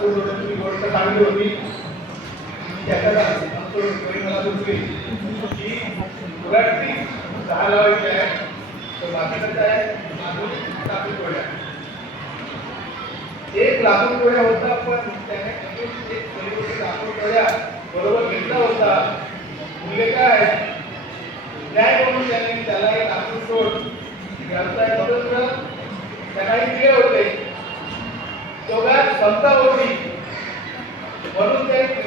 नागपूर रोडची गोष्ट चांगली होती त्याच्यात आमचं मला सुचली की दहा लावायची आहे तर बाकीचं आहे अजून लाकूड एक लाकूड गोळ्या होता पण त्याने एक लाकूड बरोबर घेतला होता. मूल्य काय न्याय म्हणून त्यांनी त्याला एक लाकूड सोड व्यवसाय स्वतंत्र त्यांनाही दिले होते दोघात समता होती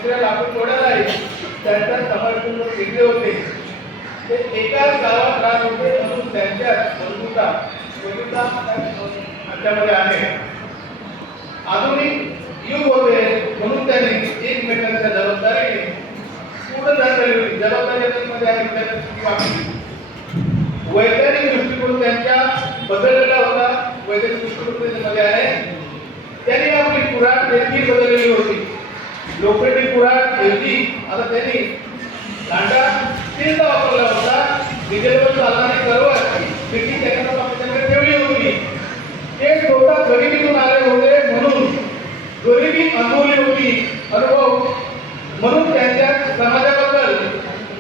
म्हणून ते दुसऱ्या आहे. तोडायला त्यांच्या समर्थन घेतले होते. ते एकाच गावात राहत होते म्हणून त्यांच्या बंधुता बंधुता आमच्यामध्ये आहे. आधुनिक युग होते म्हणून त्यांनी एकमेकांच्या जबाबदारीने पूर्ण झालेली होती जबाबदारी मध्ये वैज्ञानिक दृष्टिकोन त्यांच्या बदललेला होता. वैज्ञानिक दृष्टिकोन त्यांच्यामध्ये आहे. त्यांनी आपली पुराण देखील बदल होती लोखंडी कुराण ऐवजी आता त्यांनी दांडा स्टीलचा वापरला होता. डिझेलवर चालणारी चालणारे सर्व त्याच्यात ठेवली होती. ते स्वतः गरिबीतून आले होते म्हणून. गरिबी अनुभवली होती. अनुभव म्हणून त्यांच्या समाजाबद्दल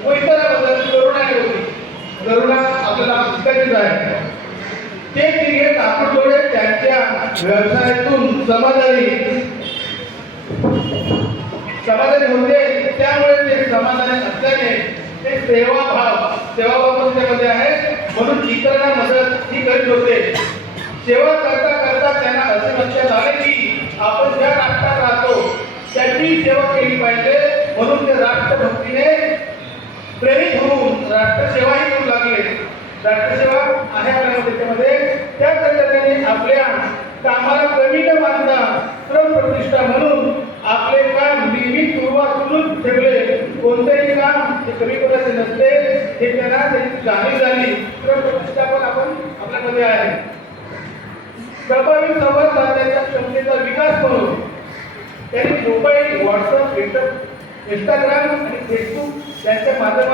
व इतराबद्दल करुणा होती. करुणा आपल्याला शिकायचीच आहे. ते तिघे कापडलोडे त्यांच्या व्यवसायातून समाजाने. समाधानी होते. त्यामुळे ते समाधानी असल्याने ते सेवाभाव सेवाभाव पण त्यामध्ये आहे. म्हणून इतरांना मदत ही करीत होते. सेवा करता करता त्यांना असे लक्षात आले की आपण ज्या राष्ट्रात राहतो त्याची सेवा केली पाहिजे. म्हणून ते राष्ट्रभक्तीने प्रेरित होऊन राष्ट्रसेवाही करू लागले. राष्ट्रसेवा आहे आपल्यामध्ये त्याच्यामध्ये त्याकरिता त्यांनी आपल्या कामाला कमी न मानता श्रम प्रतिष्ठा म्हणून आपले काम नेहमी सुरुवात सुरूच ठेवले. कोणतेही काम हे कमी करायचे नसते हे त्यांना त्याची जाणीव झाली. तर प्रतिष्ठापन आपण आपल्यामध्ये आहे. प्रभावी संवाद साधण्याच्या क्षमतेचा विकास म्हणून त्यांनी मोबाईल व्हॉट्सअप इंस्टाग्राम आणि फेसबुक यांच्या माध्यमातून